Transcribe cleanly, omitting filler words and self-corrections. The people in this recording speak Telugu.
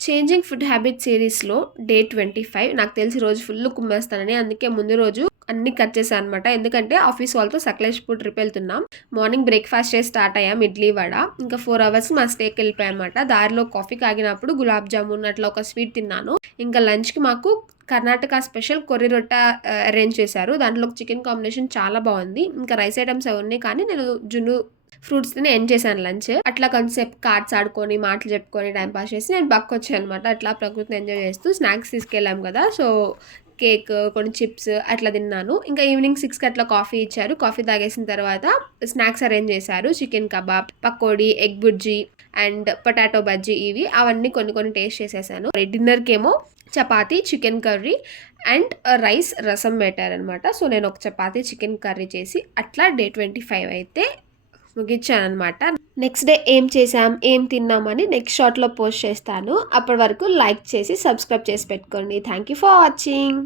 చేంజింగ్ ఫుడ్ హ్యాబిట్ సిరీస్‌లో డే 25 నాకు తెలిసి ఈ రోజు ఫుల్ కుమ్మేస్తానని. అందుకే ముందు రోజు అన్నీ కట్ చేశాను అనమాట. ఎందుకంటే ఆఫీస్ వాళ్ళతో సకలేష్‌పూర్ ట్రిప్ వెళ్తున్నాం. మార్నింగ్ బ్రేక్‌ఫాస్ట్ చేసి స్టార్ట్ అయ్యాం ఇడ్లీ, వడ. ఇంకా 4 అవర్స్‌కి మా స్టేకి వెళ్ళిపోయామన్నమాట. దారిలో కాఫీ తాగినప్పుడు గులాబ్ జామున్ అట్లా ఒక స్వీట్ తిన్నాను. ఇంకా లంచ్‌కి మాకు కర్ణాటక స్పెషల్ కొర్రి రొట్ట అరేంజ్ చేశారు. దాంట్లో చికెన్ కాంబినేషన్ చాలా బాగుంది. ఇంకా రైస్ ఐటమ్స్ అవి ఉన్నాయి కానీ నేను జున్ను ఫ్రూట్స్ తిని ఎండ్ చేశాను లంచ్. అట్లా కొంతసేపు కార్డ్స్ ఆడుకొని మాటలు చెప్పుకొని టైం పాస్ చేసి నేను పక్కకొచ్చాను అనమాట. అట్లా ప్రకృతిని ఎంజాయ్ చేస్తూ స్నాక్స్ తీసుకెళ్ళాం కదా, సో కేక్, కొన్ని చిప్స్ అట్లా తిన్నాను. ఇంకా ఈవినింగ్ 6కి అట్లా కాఫీ ఇచ్చారు. కాఫీ తాగేసిన తర్వాత స్నాక్స్ అరేంజ్ చేశారు. Chicken kebab, pakoda, egg bhurji and potato bajji, అవన్నీ కొన్ని టేస్ట్ చేసేసాను. డిన్నర్కి ఏమో chapati, chicken curry and rice, rasam పెట్టారనమాట. సో నేను ఒక చపాతీ, చికెన్ కర్రీ చేసి అట్లా డే 25 అయితే ముగించానమాట. నెక్స్ట్ డే ఏం చేసాం, ఏం తిన్నామని నెక్స్ట్ షార్ట్లో పోస్ట్ చేస్తాను. అప్పటి వరకు లైక్ చేసి సబ్స్క్రైబ్ చేసి పెట్టుకోండి. Thank you for watching.